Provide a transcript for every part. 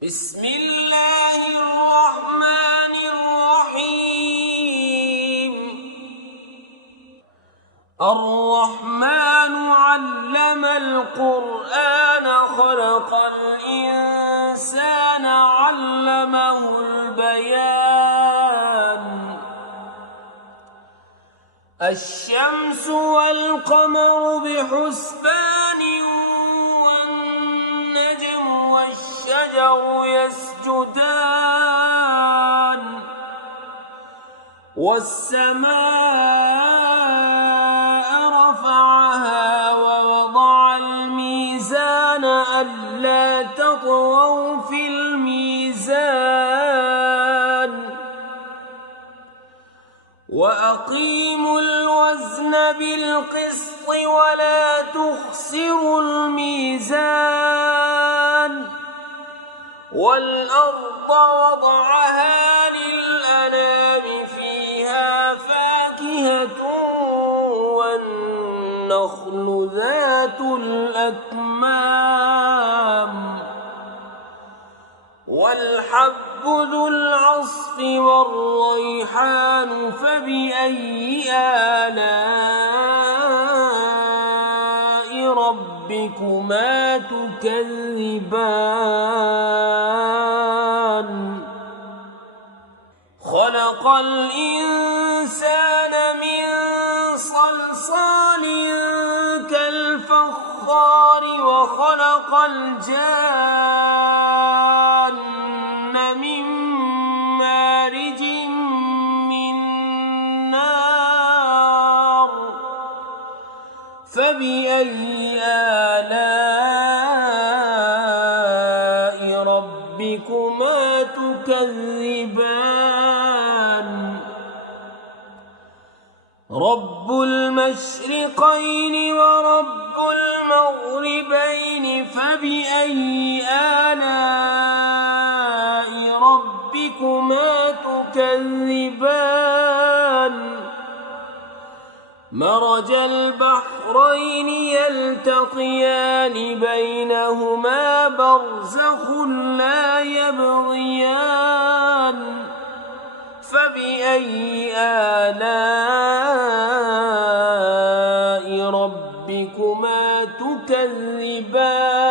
بسم الله الرحمن الرحيم. الرحمن علم القرآن خلق الإنسان علمه البيان. الشمس والقمر بحسبان والنجم والشجر يسجدان والسماء رفعها ووضع الميزان ألا تطغوا في الميزان وأقيموا الوزن بالقسط ولا تخسروا الميزان والأرض وضعها للأنام فيها فاكهة والنخل ذات الأكمام والحب ذو العصف والريحان فبأي آلاء ربكما تكذبان. خلق الإنسان من صلصال كالفخار وخلق الجان من مارج من نار فبأي آلاء ربكما تكذبان. رب المشرقين ورب المغربين فبأي آلاء ربكما تكذبان. مرج البحرين يلتقيان بينهما برزخ لا يبغيان فبأي آلاء ربكما تكذبان.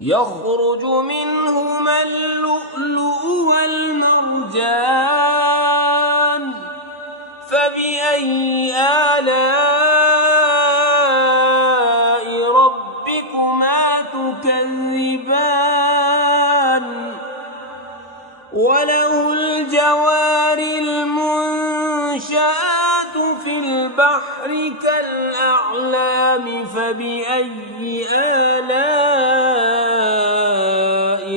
يخرج منهما اللؤلؤ والمرجان فبأي آلاء ربكما تكذبان. وله الجوار المنشآت في البحر كالأعلام فبأي آلاء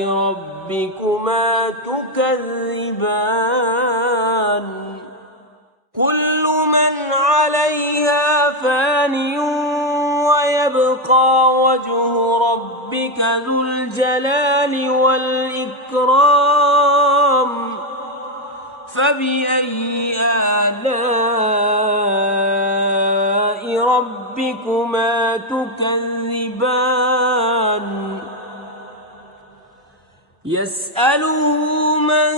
ربكما تكذبان. كل من عليها فان ويبقى وجه ربك ذو الجلال والإكرام فبأي آلاء ربكما تكذبان. يسأله من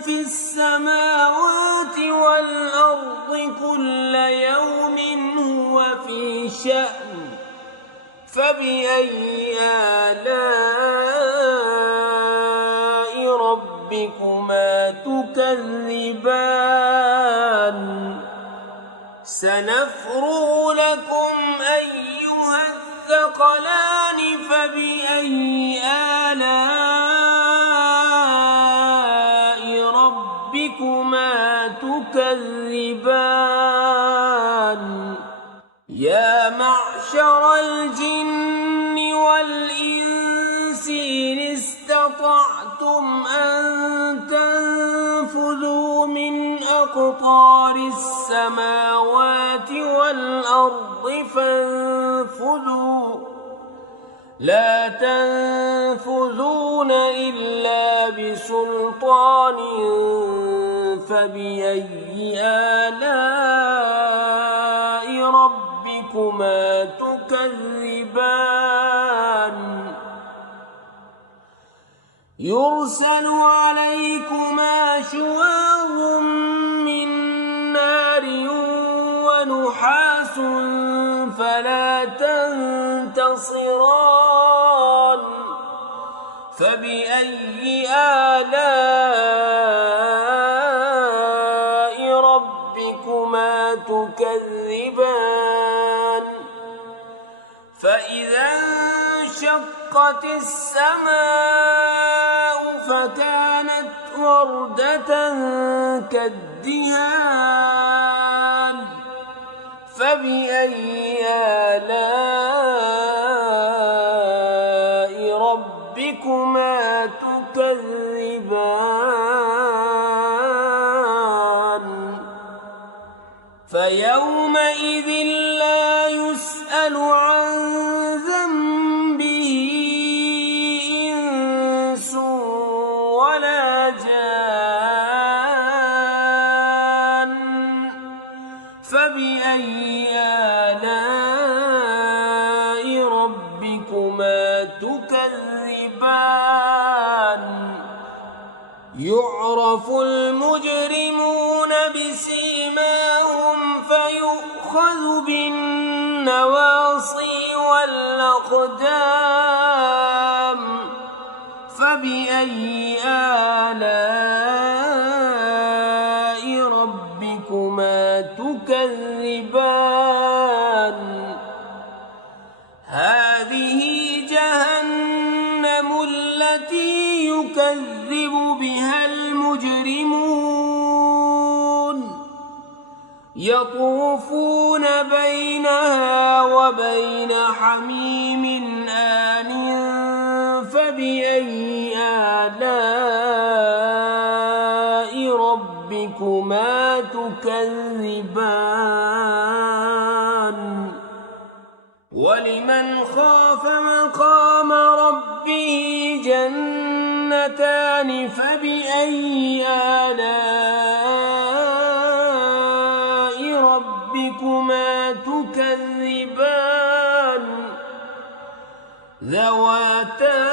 في السماوات والأرض كل يوم هو في شأن فبأي آلاء ربكما تكذبان. سنفرغ لكم أيها الثقلان فبأي آلاء ربكما تكذبان. يا معشر الجن والإنس إن استطعتم أن تنفذوا من أقطار السماوات والأرض فانفذوا لا تنفذون إلا بسلطان فبأي آلاء ربكما تكذبان. يرسل عليكما شواظ من نار ونحاس فلا تنتصران فبأي آلاء ربكما تكذبان فإذا انشقت السماء فكانت وردة كالدهان فبأي آلاء ربكما تكذبان فيومئذ لا يسأل عن ذنبه إنس ولا جان فبأي آلاء ربكما تكذبان يعرف المجرمون بسيماهم فيؤخذ بالنواصي والأقدام فبأي آلاء ربكما تكذبان هذه جهنم التي يكذب بها المجرمون يطوفون بينها وبين حميم آن فبأي آلاء ربكما تكذبان ولمن خاف مقام ربه جنتان فبأي آلاء ربكما تكذبان ذواتا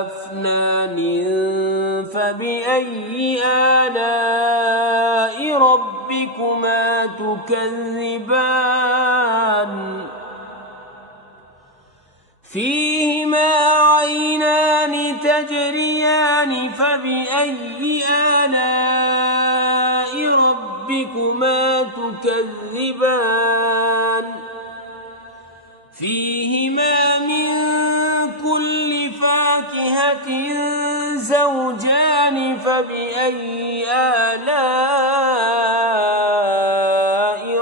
أفنان فبأي آلاء ربكما تكذبان فيهما عينان تجريان فبأي آلاء ربكما تكذبان فيهما من كل فاكهة زوجان فبأي آلاء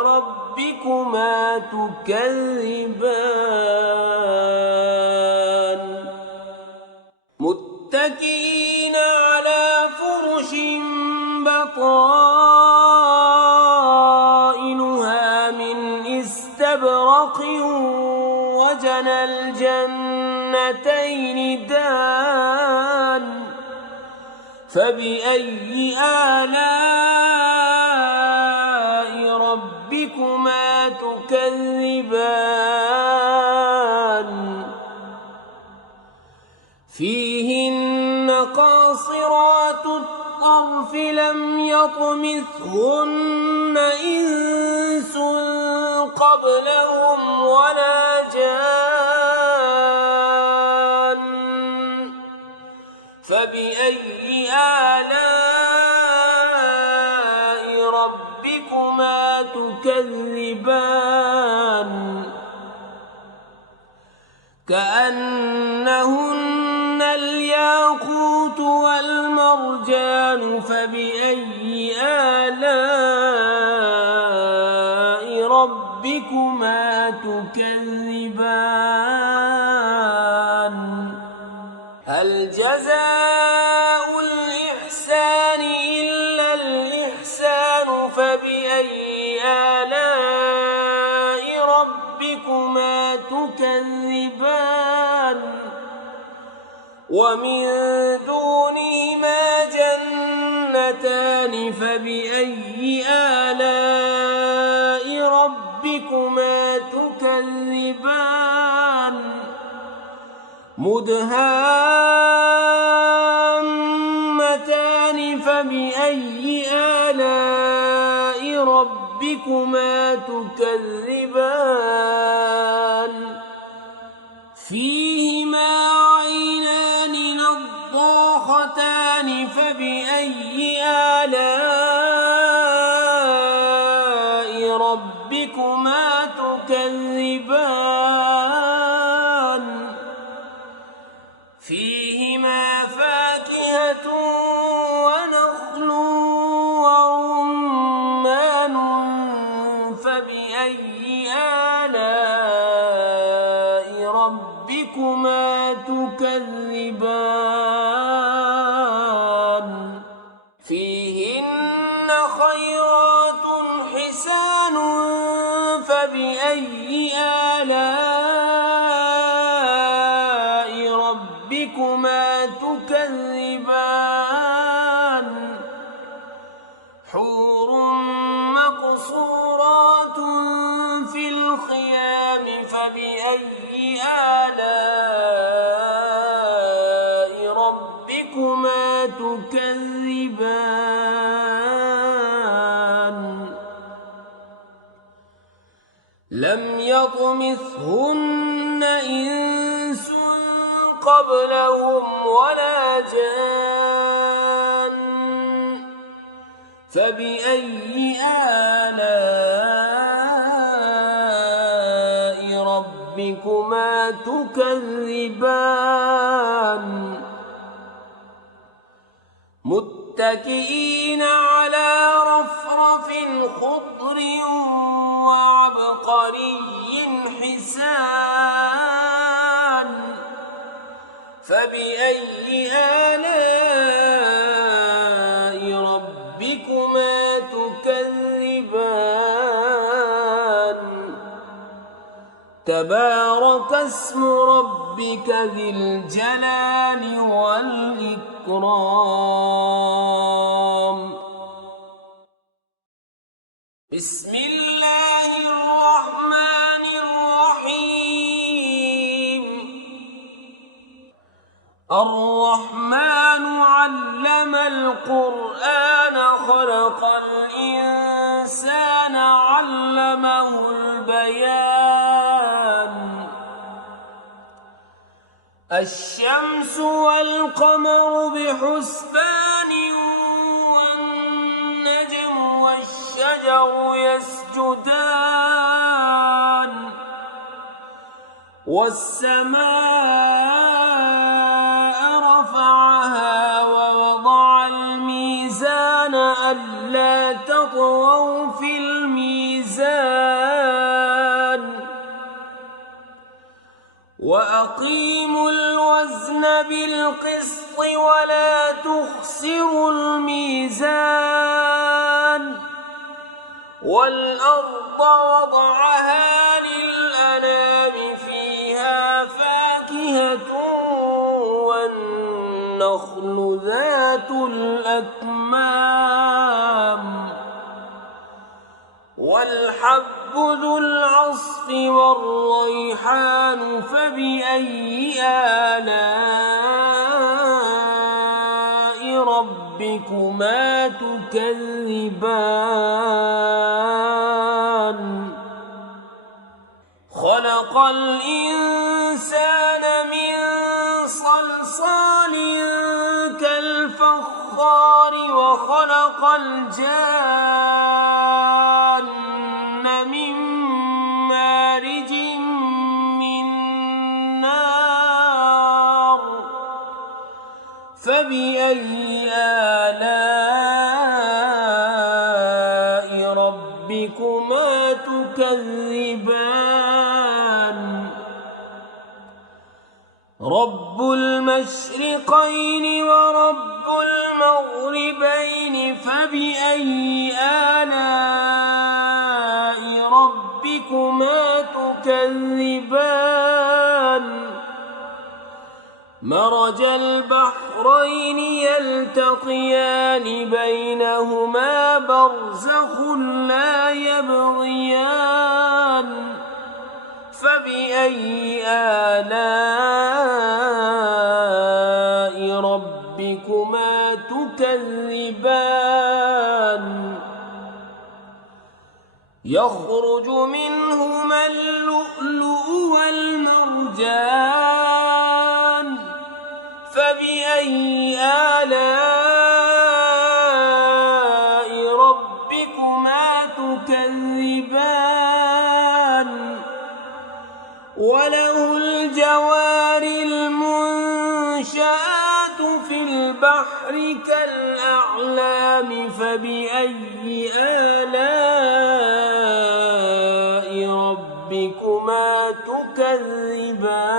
ربكما تكذبان متكئين على فرش بطائنها من استبرق وجنى الجنتين دان فبأي آلاء ربكما تكذبان فيهن قاصرات الطرف لم يطمثهن إنس قبلهم ولا جان فبأي آلاء ربكما تكذبان كأنهن الياقوت والمرجان فبأي آلاء ربكما تكذبان هل جزاء الإحسان إلا الإحسان فبأي آلاء ربكما تكذبان ومن دونهما جنتان فبأي آلاء ربكما تكذبان مدهامتان فبأي آلاء ربكما تكذبان فيهما عينان نضاختان فبأي آلاء ربكما تكذبان فيهما فاكهة ونخل ورمان فبأي آلاء ربكما تكذبان فيهن خيرات حسان فبأي آلاء ربكما تكذبان حور مقصورات في الخيام فبأي آلاء ربكما تكذبان لم يطمثهن إنس قبلهم ولا جان فبأي آلاء ربكما تكذبان متكئين على رفرف خضر وعبقري حسان فبأي آلاء ربكما تكذبان تبارك اسم ربك ذي الجلال والإكرام بسم الله الرحمن الرحيم الرحمن علم القرآن خلق الإنسان علمه البيان الشمس والقمر بحسبان والنجم والشجر يسجدان والسماء رفعها ووضع الميزان ألا تطغوا في الميزان وأقيموا الوزن بالقسط ولا تخسروا الميزان والأرض وضعها للأنام فيها فاكهة والنخل ذات الأكمام والحب ذو العصف والريحان فبأي آلاء ربكما تكذبان خلق الإنسان من صلصال كالفخار وخلق الجان من مارج من نار فبأي آلاء ربكما تكذبان رب المشرقين ورب المغربين فبأي آلاء ربكما تكذبان مرج البحرين يلتقيان بينهما برزخ لا يبغيان فبأي آلاء يخرج منهما اللؤلؤ والمرجان فبأي آلاء ربكما تكذبان وله الجوار المنشآت في البحر كالأعلام فبأي آلاء ربكما تكذبان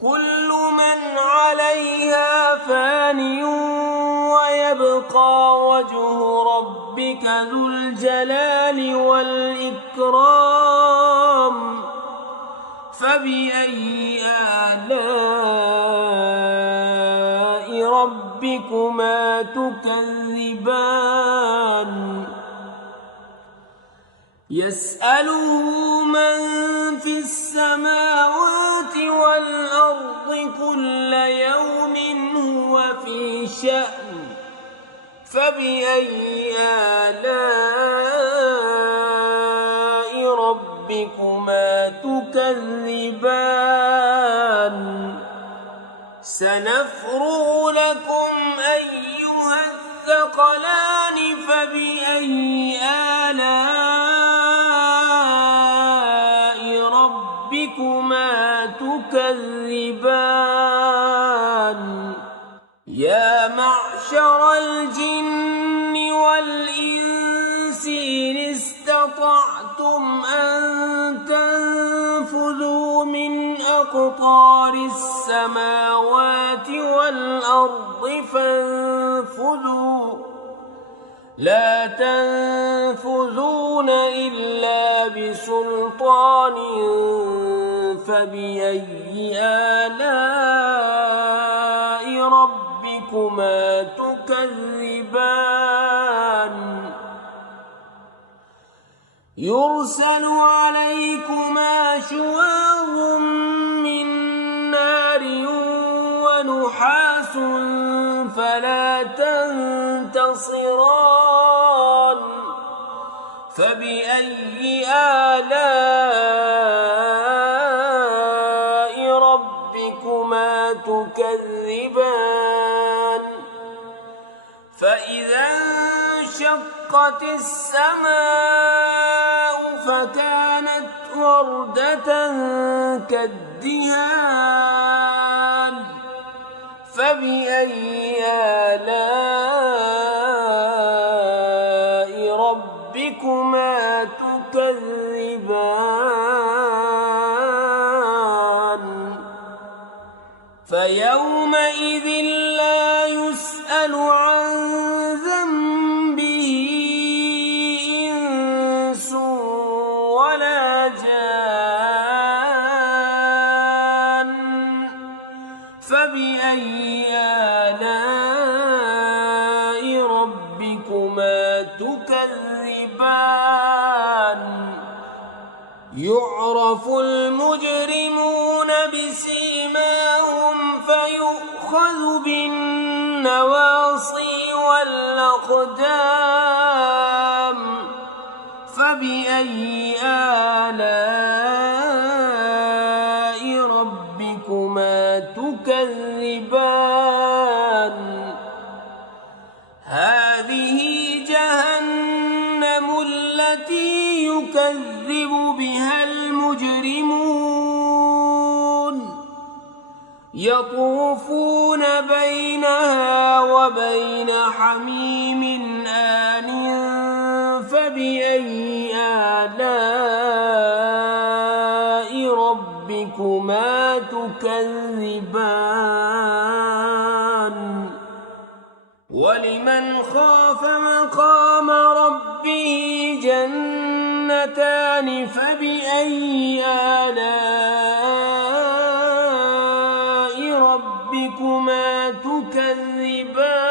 كل من عليها فان ويبقى وجه ربك ذو الجلال والإكرام فبأي آلاء ربكما تكذبان يسأله من في السماوات والأرض كل يوم هو في شأن فبأي آلاء ربكما تكذبان سنفرغ لكم أيها الثقلان فبأي آلاء ربكما تكذبان يا معشر الجن والإنس إن استطعتم أن تنفذوا من أقطار السماوات والأرض فانفذوا لا تنفذون إلا بسلطان فبأي آلاء ربكما تكذبان يرسل عليكما شواظ من نار ونحاس فلا تنتصران فبأي آلاء ربكما تكذبان فإذا انشقت السماء فكانت وردة كالدهان فبأي آلاء ربكما تكذبان فيومئذ لا يسأل عن ذنبه إنس ولا جان فبأي آلاء ربكما تكذبان يعرف المجرمون بسيماهم فيؤخذ بالنواصي والأقدام فبأي آلاء ربكما تكذبان هذه جهنم التي يكذب بها المجرمون يطوفون بينها وبين حميم آن فبأي آلاء ربكما تكذبان ولمن خاف مقام ربه جنتان فبأي آلاء ربكما تكذبان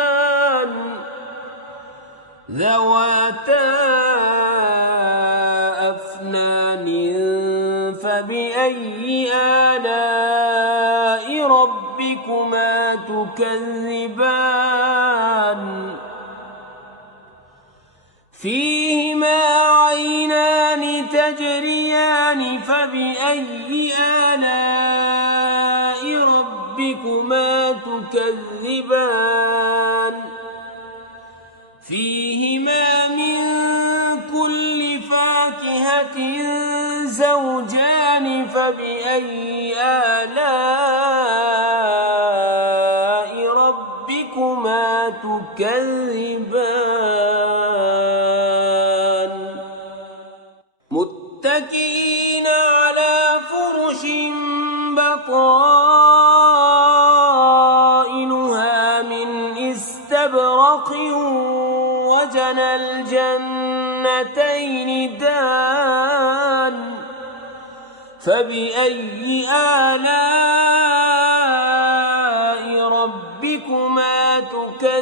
ذواتا أفنان فبأي آلاء ربكما تكذبان فيهما عينان تجريان فبأي آلاء ربكما تكذبان فيهما من كل فاكهة زوجان فبأي آلاء ربكما تكذبان متكئين على فرش بطائنها من استبرق وجنى الجنتين دان فبأي آلاء ربكما تكذبان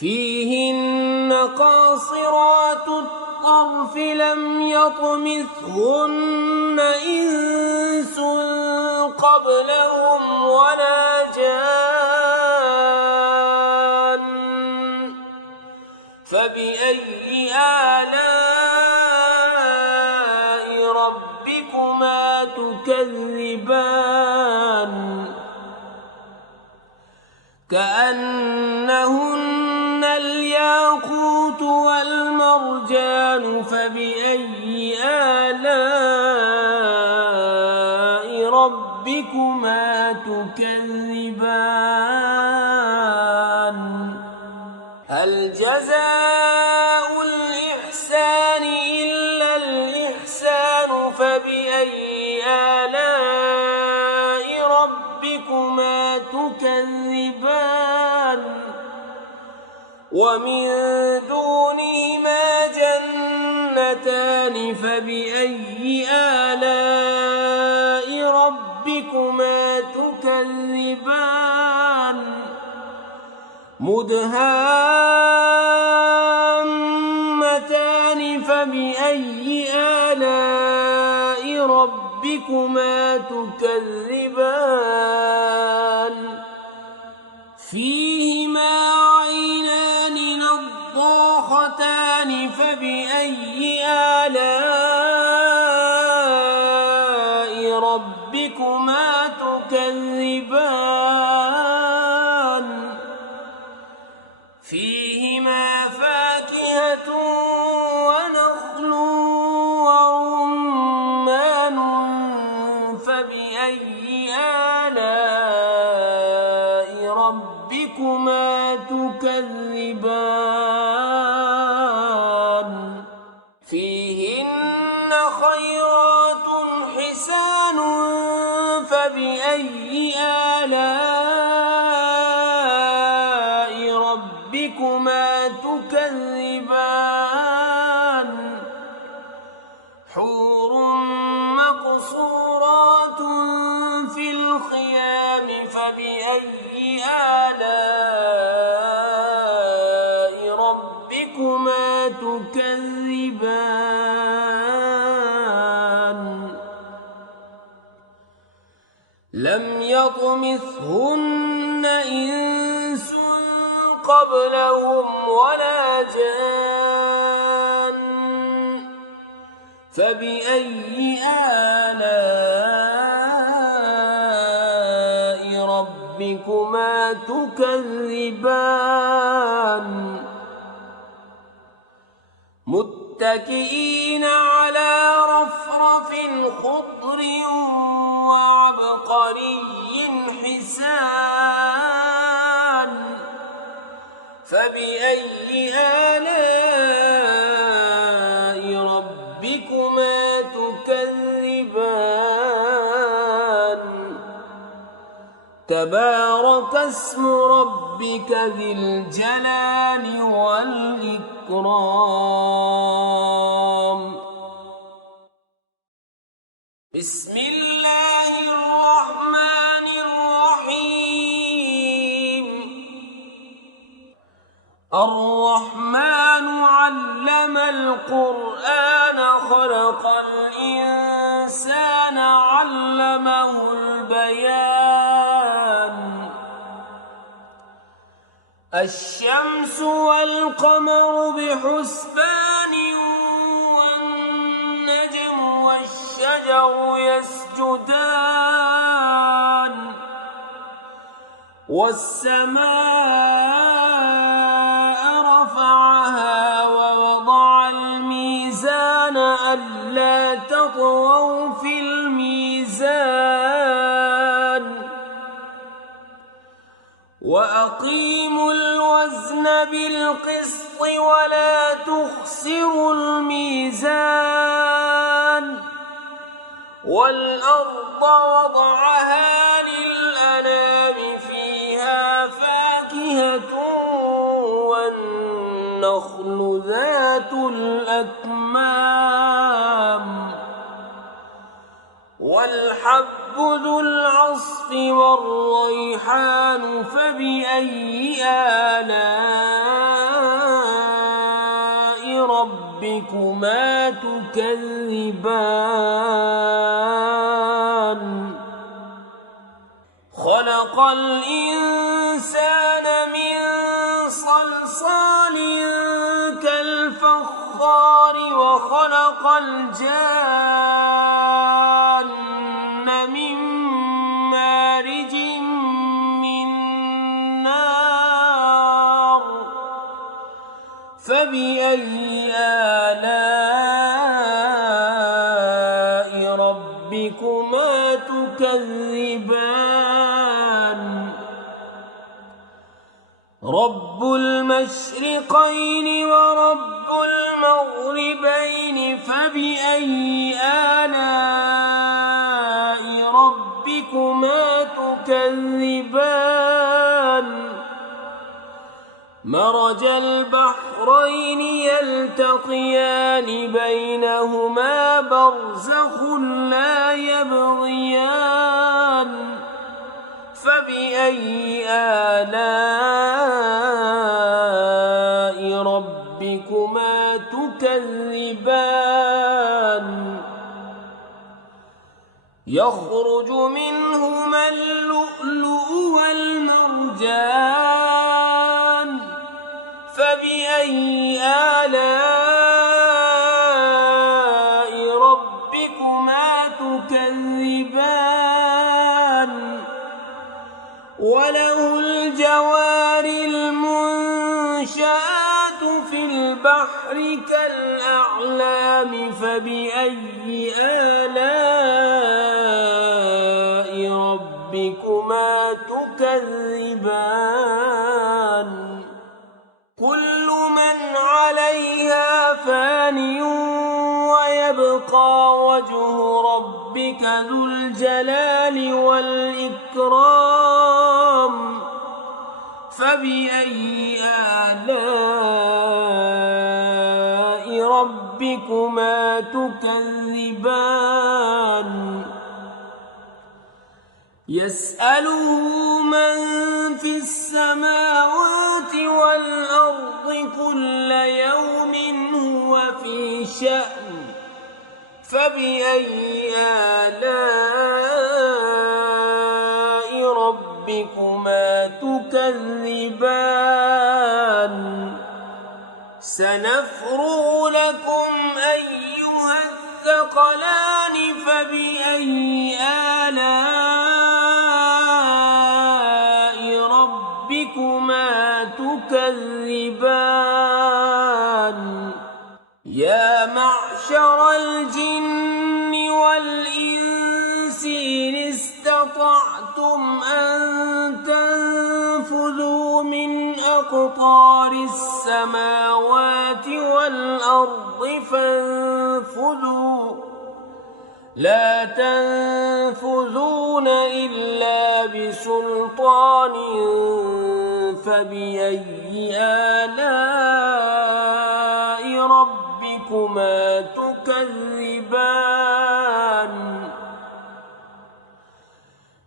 فيهن قاصرات الطرف لم يطمثهن إنس قبلهم ولا جان فبأي آلاء ربكما تكذبان كأنهن الياقوت والمرجان فبأي آلاء ربكما تكذبان هل جزاء الإحسان إلا الإحسان فبأي آلاء ربكما تكذبان ومن دونهما جنتان فبأي آلاء ربكما تكذبان مدهامتان فبأي آلاء ربكما تكذبان فيهما عينان نضاختان فبأي آلاء ربكما تكذبان فيهما فاكهة ونخل ورمان فبأي آلاء ربكما تكذبان فيهن خيرات حسان فبأي آلاء ربكما تكذبان حور مقصورات في الخيام فبأي آلاء ربكما تكذبان لم يطمثهن إنس قبلهم ولا جان فبأي آلاء ربكما تكذبان متكئين على رفرف خضر وعبقري حسان فبأي آلاء ربكما تكذبان تبارك اسم ربك ذي الجلال والإكرام بسم الله الرحمن الرحيم الرحمن علم القرآن خلق الإنسان علمه البيان الشمس والقمر بحسبان والنجم والشجر يسجدان والسماء رفعها ووضع الميزان ألا تطغوا في الميزان وأقيموا الوزن بالقسط ولا تخسروا الميزان والأرض وضعها للأنام فيها فاكهة والنخل ذات الأكمام والحب ذو العصف والريحان فبأي آلاء ربكما تكذبان خلق الإنسان من صلصال كالفخار وخلق الجان من مارج من نار فبأي آلاء ربكما تكذبان رب المشرقين ورب المغربين فبأي آلاء ربكما تكذبان مرج البحرين يلتقيان بينهما برزخ لا يبغيان فبأي آلاء ربكما تكذبان يخرج منهما اللؤلؤ والمرجان فبأي آلاء ربكما تكذبان وله الجوار المنشآت في البحر كالأعلام فبأي آلاء ربكما تكذبان كل من عليها فان ويبقى وجه ربك ذو الجلال والإكرام فبأي آلاء ربكما تكذبان يسأله من في السماوات والأرض كل يوم هو في شأن فبأي آلاء ربكما تكذبان سنفرغ لكم أيها الثقلان فبأي آلاء ربكما تكذبان يا معشر الجن والإنس إن استطعتم أن تنفذوا من أقطار السماوات والأرض فانفذوا لا تنفذون إلا بسلطان فبأي آلاء ربكما تكذبان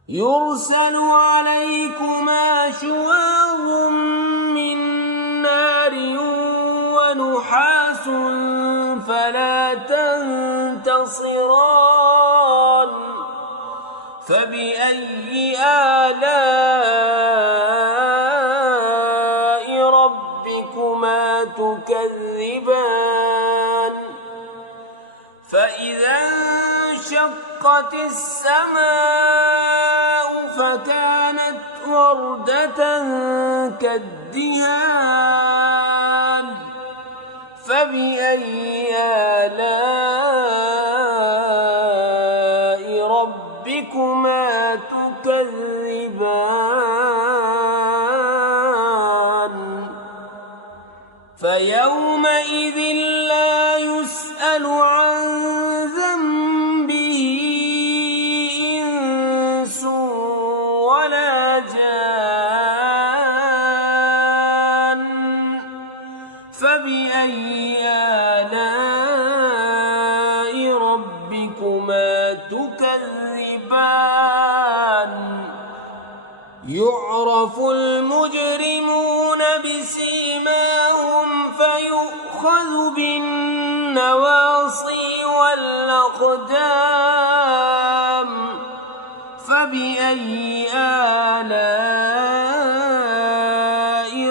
يرسل عليكما شواظ من نار ونحاس فلا تنتصران فبأي آلاء وانشقت السماء فكانت وردة كالدهان فبأي آلاء ربكما تكذبان فيومئذ لا يسأل عن ذنبه إنس ولا جان فبأي آلاء ربكما تكذبان يعرف المجرمون بسيماهم فيؤخذ بالنواصي والأقدام فبأي آلاء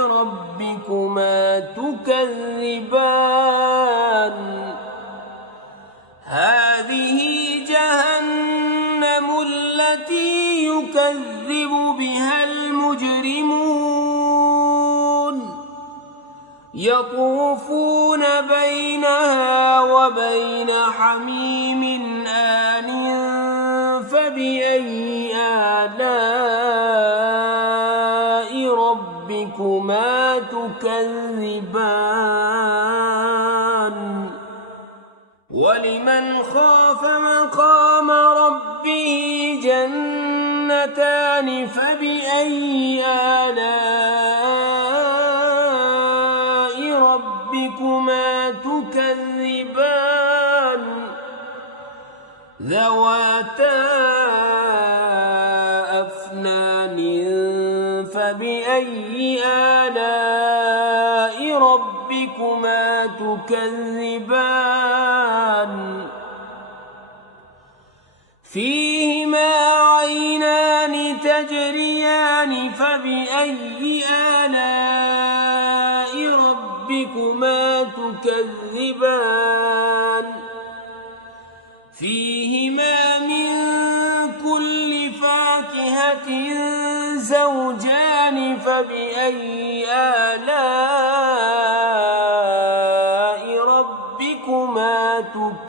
ربكما تكذبان هذه جهنم التي يكذب بها المجرمون يطوفون بينها وبين حميم آن فبأي آلاء ربكما تكذبان ولمن خاف مقام ربه جنتان فبأي آلاء ربكما تكذبان ذواتا أفنان فبأي آلاء ربكما تكذبان فيهما عينان تجريان فبأي آلاء ربكما تكذبان فيهما من كل فاكهة زوجان فبأي آلاء ربكما تكذبان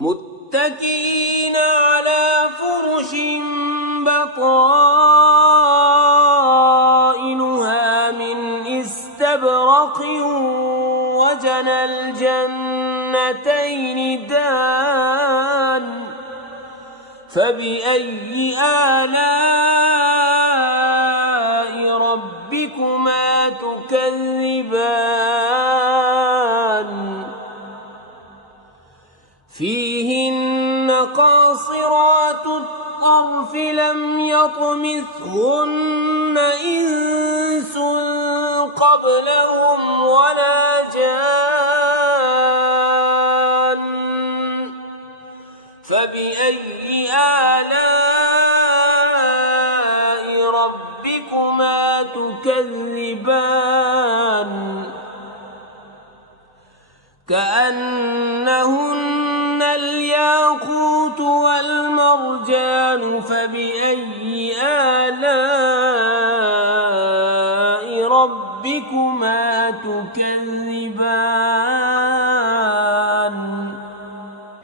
متكئين على فرش بطائنها من استبرق وجنى الجنتين دان فبأي آلاء ربكما تكذبان فيهن قاصرات الطرف لم يطمثهن إنس قبلهم ولا جان فبأي آلاء ربكما تكذبان كأنهن الياقوت والمرجان فبأي آلاء ربكما تكذبان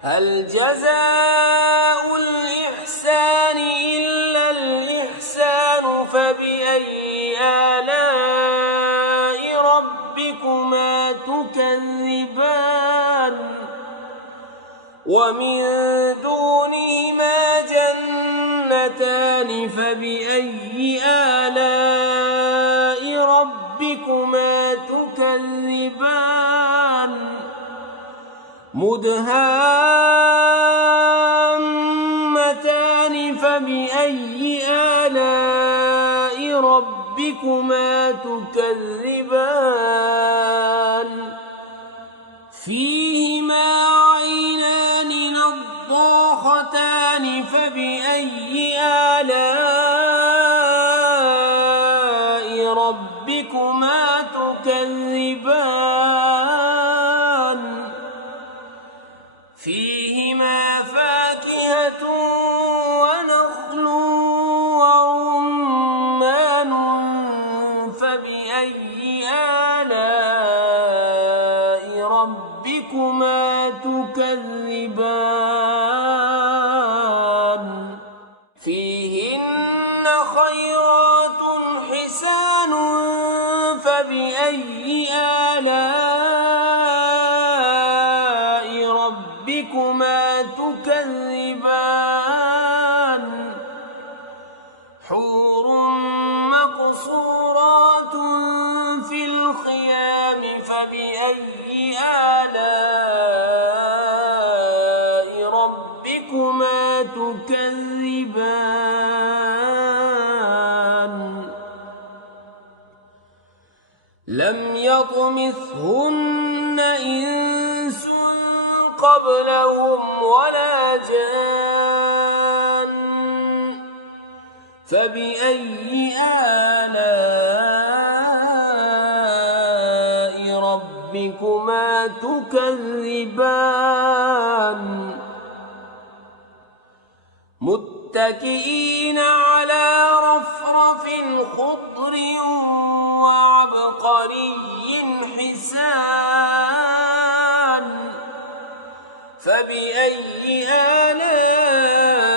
هل جزاء الإحسان إلا الإحسان فبأي آلاء ربكما تكذبان ومن دونهما جنتان فبأي آلاء ربكما تكذبان مدهامتان فبأي آلاء ربكما تكذبان فيهما عينان نضاختان فبأي آلاء ربكما تكذبان فبأي آلاء ربكما تكذبان فيهن خيرات حسان فبأي آلاء ربكما تكذبان حور مقصورات في الخيام فبأي آلاء ربكما تكذبان لم يطمثهن إنس قبلهم ولا جان فبأي آلاء ربكما تكذبان متكئين على رفرف خضر وعبقري حسان فبأي آلاء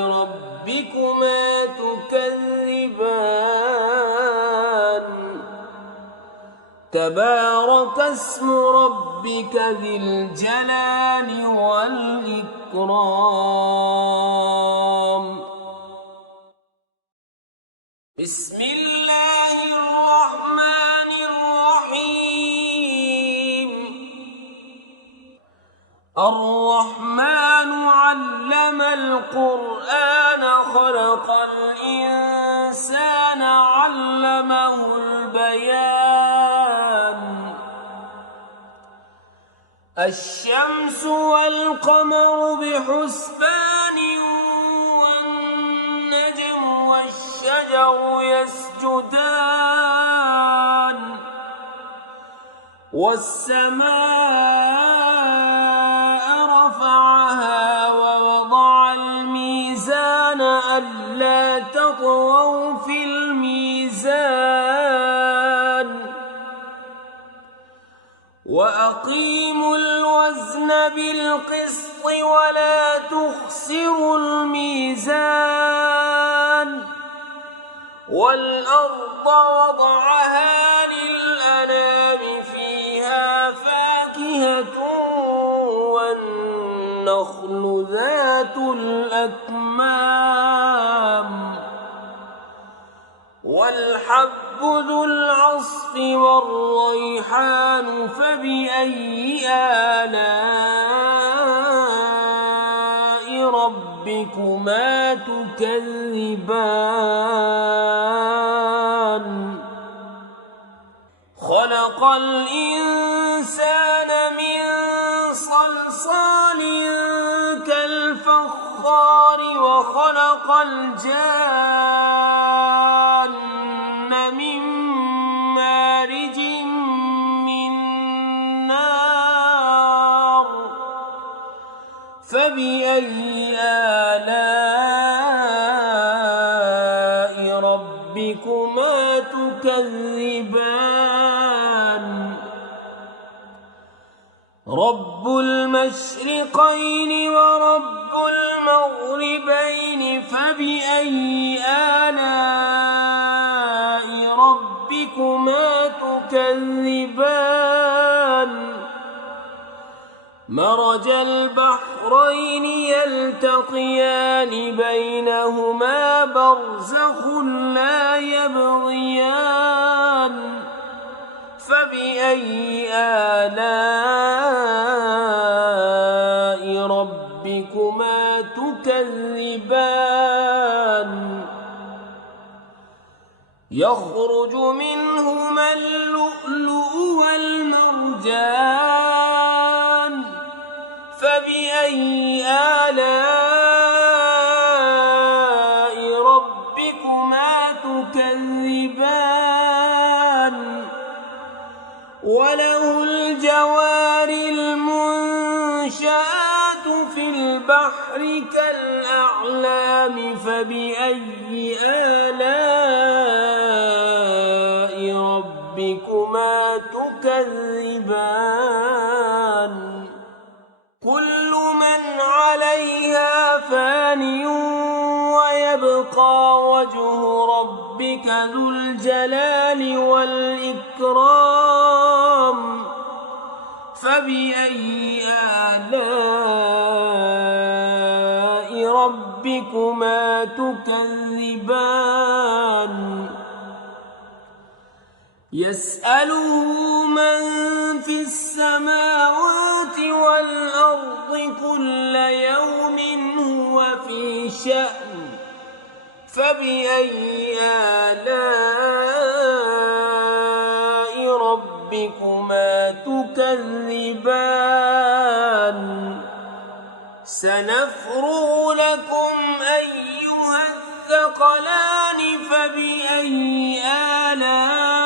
ربكما تكذبان تبارك اسم ربك ذي الجلال والإكرام بسم الله الرحمن الرحيم الرحمن علم القرآن خلق الإنسان علمه البيان الشمس والقمر بحسبان والنجم والشجر يسجدان والسماء رفعها ووضع الميزان ألا تطغوا في الميزان وأقيموا الوزن بالقسط ولا تخسروا الميزان والأرض وضعها للأنام فيها فاكهة والنخل ذات الأكمام والحب ذو العصف والريحان فبأي آلاء ربكما تكذبان خلق الإنسان من صلصال كالفخار وخلق الجان من مارج من نار فبأي آلاء ربكما تكذبان رب المشرقين ورب المغربين فبأي آلاء ربكما تكذبان مرج البحرين يلتقيان بينهما برزخ لا يبغيان فبأي آلاء ربكما تكذبان يخرج منهما اللؤلؤ والمرجان فبأي آلاء ربكما تكذبان وله الجوار المنشآت في البحر كالأعلام فبأي آلاء ربكما تكذبان كل من عليها فان ويبقى وجه ربك ذو الجلال والإكرام فبأي آلاء ربكما تكذبان يسأله من في السماوات والأرض كل يوم هو في شأن فبأي آلاء ربكما تكذبان سنفرغ لكم أيها الثقلان فبأي آلاء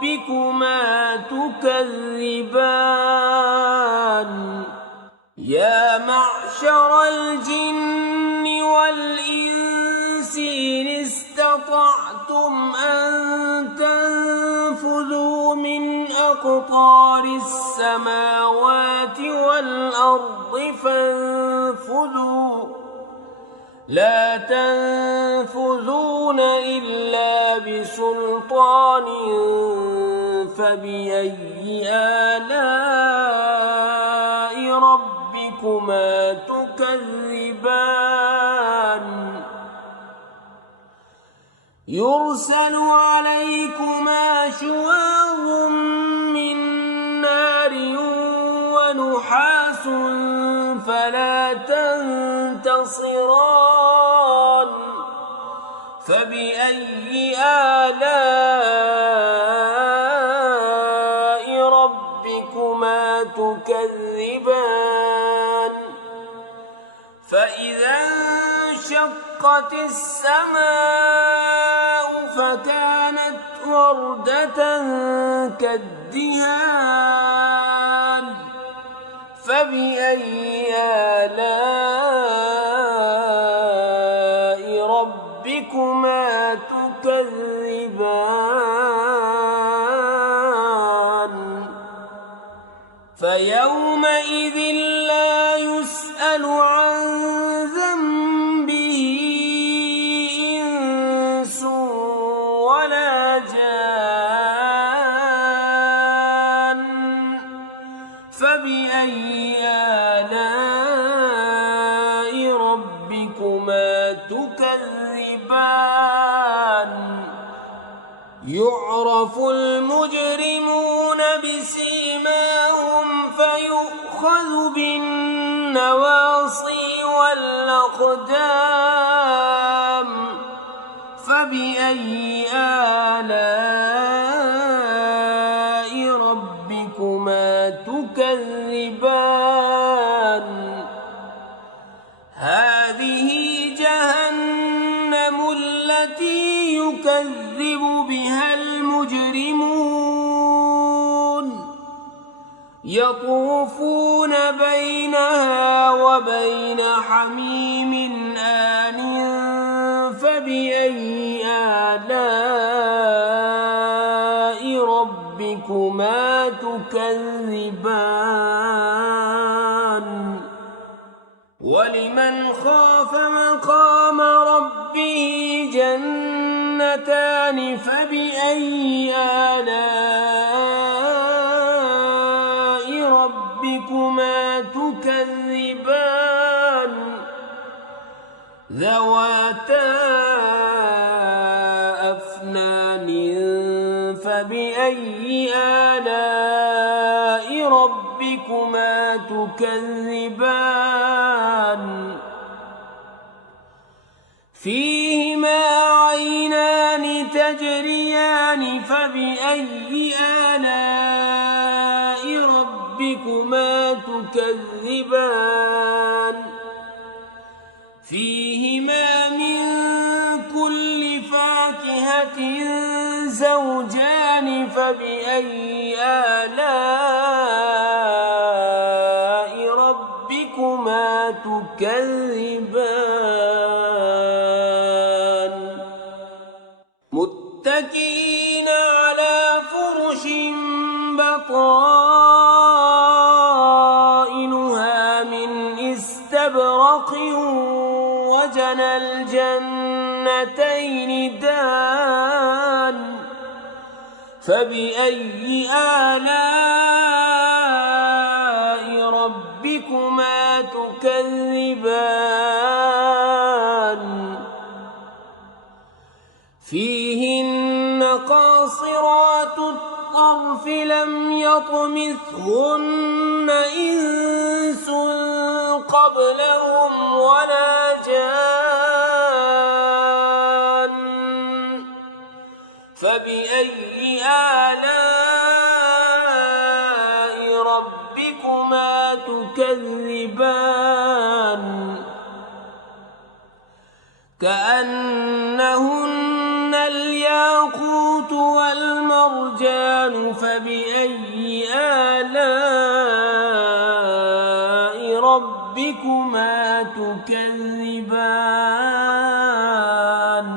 ربكما تكذبان يا معشر الجن والإنس إن استطعتم أن تنفذوا من أقطار السماوات والأرض فانفذوا لا تنفذون إلا بسلطان فبأي آلاء ربكما تكذبان يرسل عليكما شواظ من نار ونحاس فلا تنتصران فبأي آلاء ربكما تكذبان فإذا انشقت السماء فكانت وردة كالدهان فبأي آلاء ربكما تكذبان فيومئذ لا يسأل عن ذنبه إنس ولا جان فبأي آلاء ربكما تكذبان يعرف المجرمون بسيماهم فيؤخذ بالنواصي والأقدام فبأي آلاء ربكما تكذبان هذه جهنم التي يكذب بها المجرمون يطوفون بينها وبين حميم آن فبأي آلاء ربكما تكذبان ولمن خاف مقام ربه جنتان فبأي آلاء ربكما تكذبان ذواتا أفنان فبأي آلاء ربكما تكذبان فيهما عينان تجريان فبأي آلاء ربكما تكذبان فيهما من كل فاكهة زوجان فبأي آلاء ربكما تكذبان متكئين على فرش بطائنها من استبرق وجنى الجنتين دان فبأي آلاء ربكما تكذبان فيهن قاصرات الطرف لم يطمثهن إنس قبلهم ولا جان فبأي آلاء ربكما تكذبان كأنهن الياقوت والمرجان فبأي آلاء ربكما تكذبان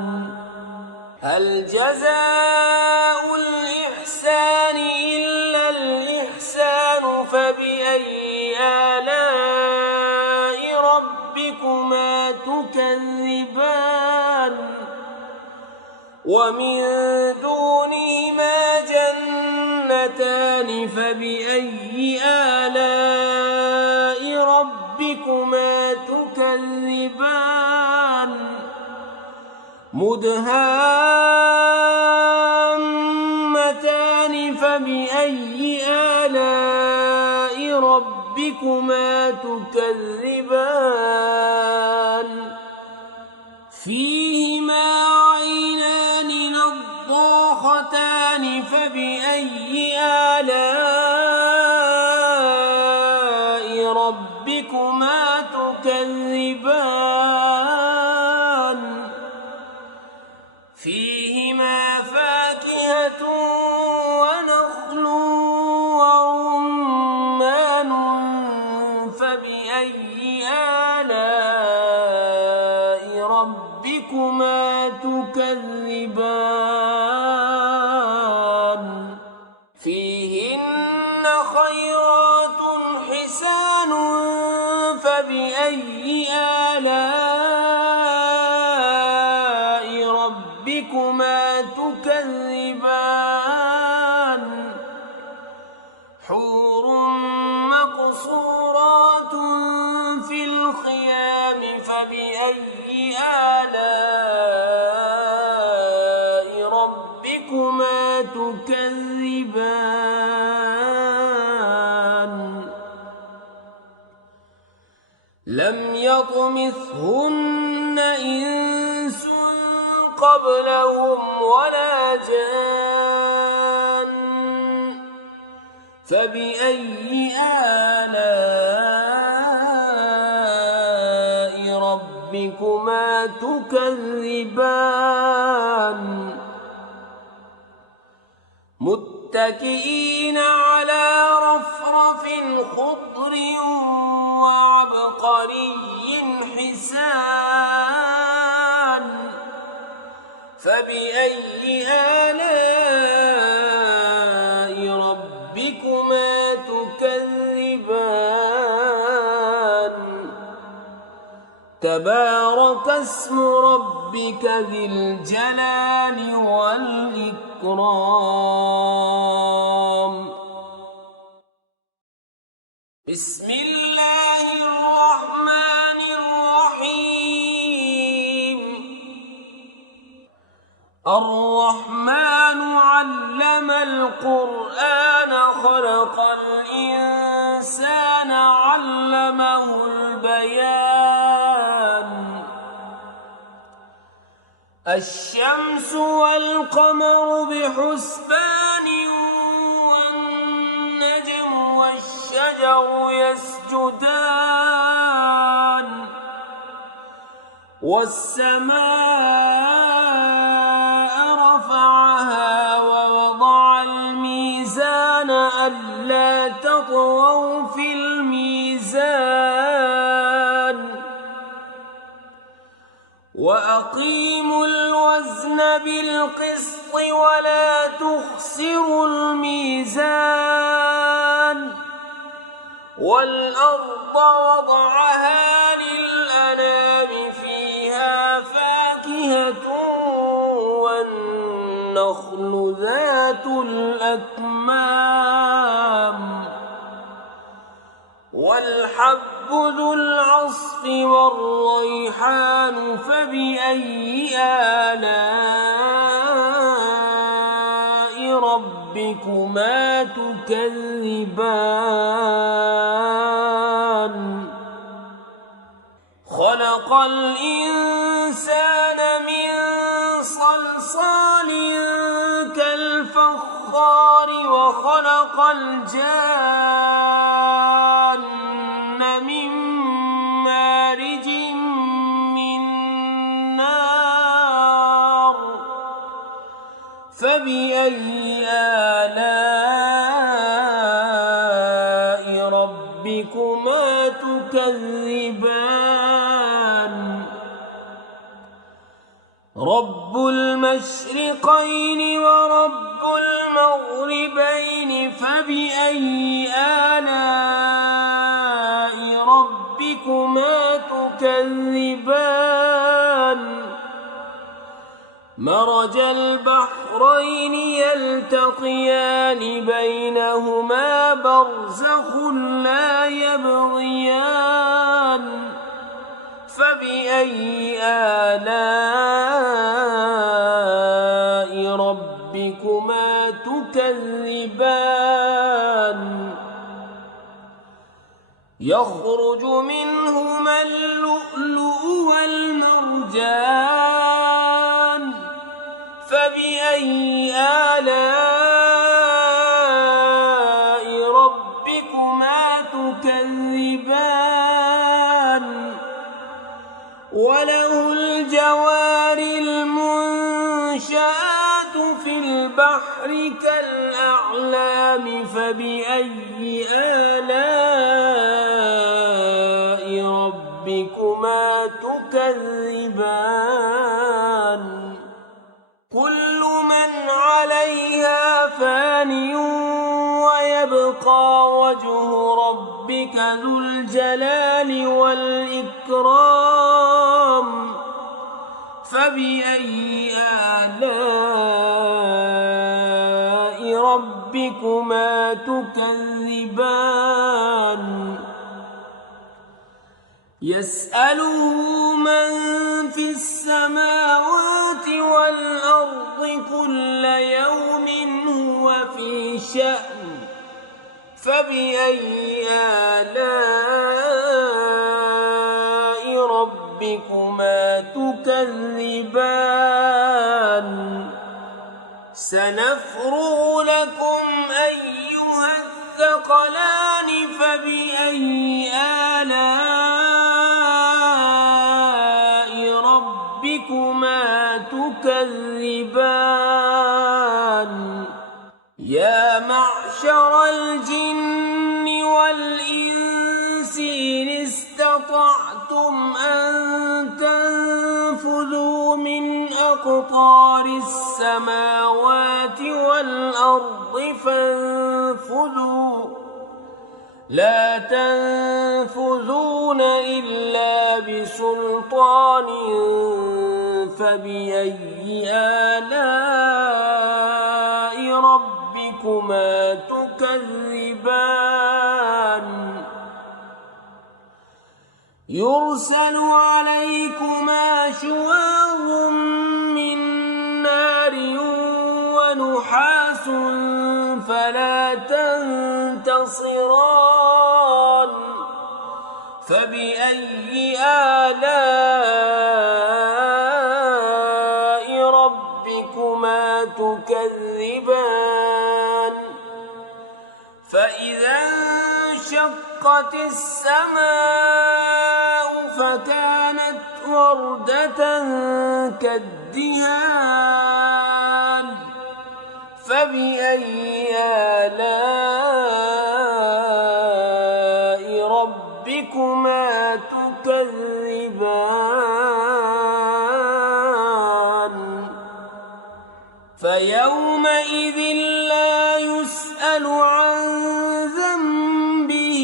هل جزاء الإحسان إلا الإحسان فبأي آلاء ربكما تكذبان ومن دونهما جنتان فبأي آلاء ربكما تكذبان مدهامتان فبأي آلاء ربكما تكذبان فيهما عينان نضاختان فبأي آلاء ربكما تكذبان فيهما فاكهة ونخل ورمان فبأي آلاء ربكما تكذبان فيهن خيرات حسان فبأي آلاء ربكما تكذبان حور مقصورات في الخيام فبأي آلاء ربكما تكذبان لم يطمثهن إنس قبلهم ولا جان فبأي آلاء ربكما تكذبان متكئين على رفرف خضر وعبقري حسان فبأي آلاء ربكما تكذبان تبارك اسم ربك ذي الجلال والإكرام بسم الله الرحمن الرحيم الرحمن علم القرآن خلق الإنسان علمه البيان الشمس والقمر بحسبان والنجم والشجر يسجدان والسماء رفعها ووضع الميزان ألا تطغوا في الميزان وأقيموا الوزن الوزن بالقسط ولا تخسروا الميزان والأرض وضعها للأنام فيها فاكهة والنخل ذات الأكمام والحب ذو العصف والريحان فبأي آلاء ربكما تكذبان خلق الإنسان من صلصال كالفخار وخلق الجان من مارج من نار فبأي آلاء ربكما تكذبان رب المشرقين ورب المغربين فبأي آلاء ربكما تكذبان مرج البحرين يلتقيان بينهما برزخ لا يبغيان فبأي آلاء ربكما تكذبان يخرج منهما اللؤلؤ والمرجان فبأي آلاء ربكما تكذبان وله الجوار المنشآت في البحر كالأعلام فبأي آلاء ربكما تكذبان كل من عليها فان ويبقى وجه ربك ذو الجلال والإكرام فبأي آلاء ربكما تكذبان يسأله من في السماوات والأرض كل يوم هو في شأن فبأي آلاء ربكما تكذبان سنفرغ لكم أيها الثقلان فبأي آلاء ربكما تكذبان يا معشر الجن والإنس إن استطعتم أن تنفذوا من أقطار السماوات والأرض فانفذوا لا تنفذون إلا بسلطان فبأي آلاء ربكما تكذبان يرسل عليكما شواظ من نار ونحاس فلا تنتصران فبأي آلاء ربكما تكذبان فإذا انشقت السماء فكانت وردة كالدهان فبأي آلاء ربكما تكذبان فيومئذ لا يسأل عن ذنبه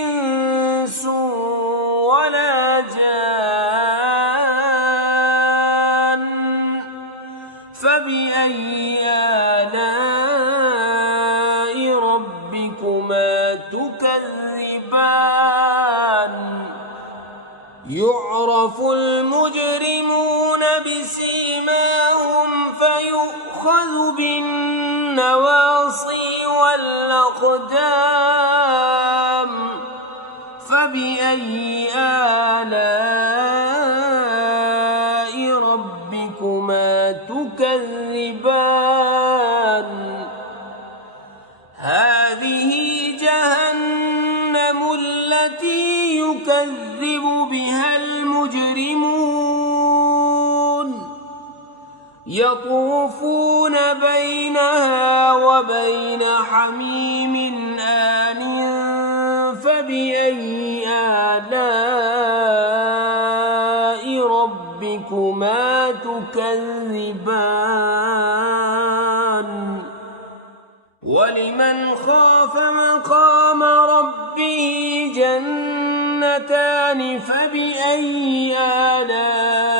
إنس ولا جان فبأي آلاء ربكما تكذبان يعرف المجرمون بسيماهم فيؤخذ بالنواصي والأقدام فبأي آلاء ربكما تكذبان هذه جهنم التي يكذب بها المجرمون يطوفون بينها وبين حميم آن فبأي آلاء ربكما تكذبان ولمن خاف مقام ربه جنتان فبأي آلاء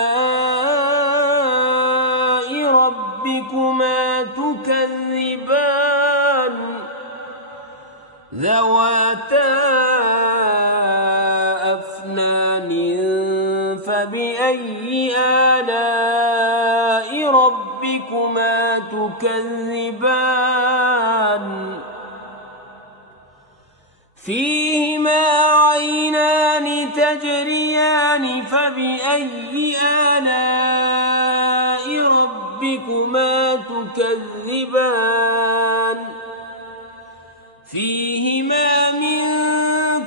ربكما تكذبان ذواتا أفنان فبأي آلاء ربكما تكذبان فيهما عينان تجريان فبأي آلاء ربكما تكذبان فيهما من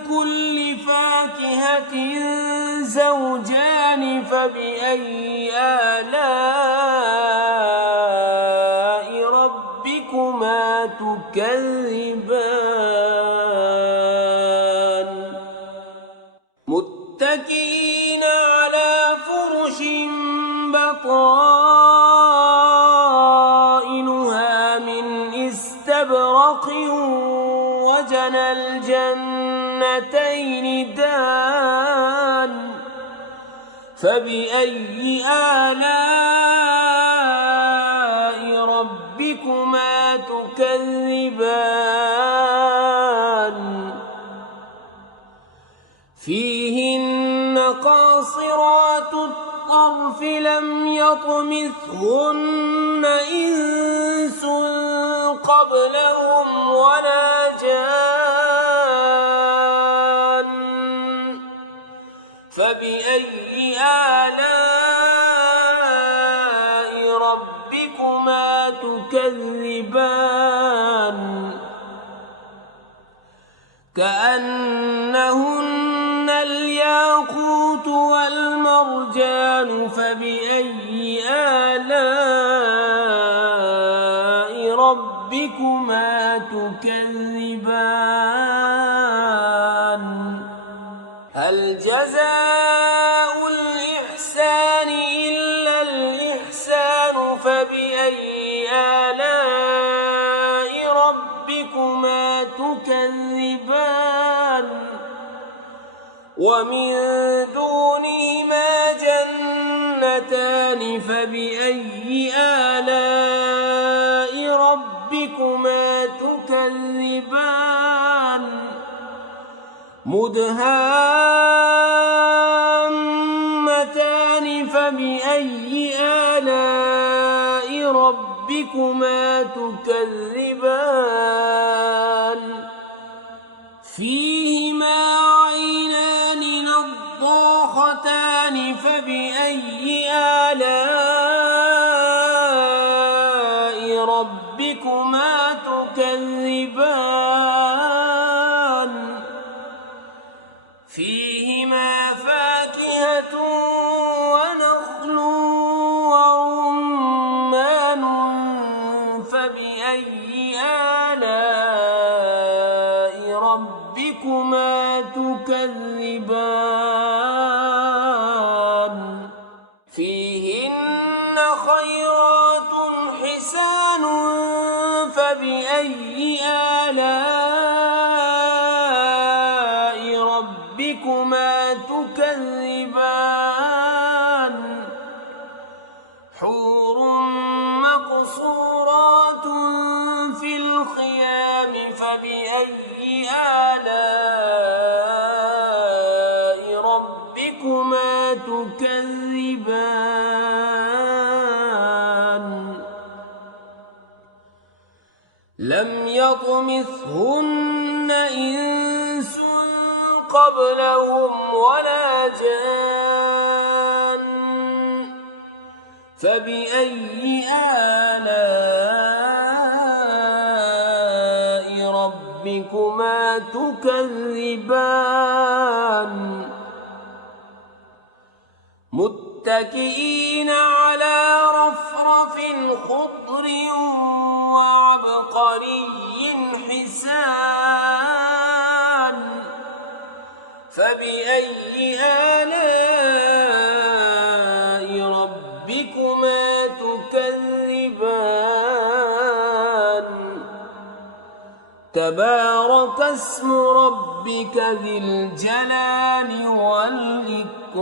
كل فاكهة زوجان فبأي آلاء ربكما تكذبان متكئين على فرش بطائنها من استبرق وجنى الجنتين دان فبأي آلاء ربكما تكذبان فيهن قاصرات الطرف لم يطمثهن إنس قبلهم ولا جان فبأي آلاء ربكما تكذبان كأنهن الياقوت والمرجان فبأي آلاء ربكما تكذبان هل جزاء الإحسان إلا الإحسان فبأي آلاء ربكما تكذبان ومن دونهما جنتان فبأي آلاء ربكما تكذبان مدهامتان فبأي آلاء ربكما تكذبان فيهما عينان نضاختان فبأي آلاء ربكما تكذبان فيهما فاكهة ونخل ورمان فبأي آلاء ربكما تكذبان فيهن خيرات فبأي آلاء ربكما تكذبان حور مقصورات في الخيام فبأي آلاء ربكما تكذبان لم يطمثهن إنس قبلهم ولا جان فبأي آلاء ربكما تكذبان متكئين على رفرف خضر وعبقري حسان فبأي آلاء ربكما تكذبان تبارك اسم ربك ذي الجلال والإكرام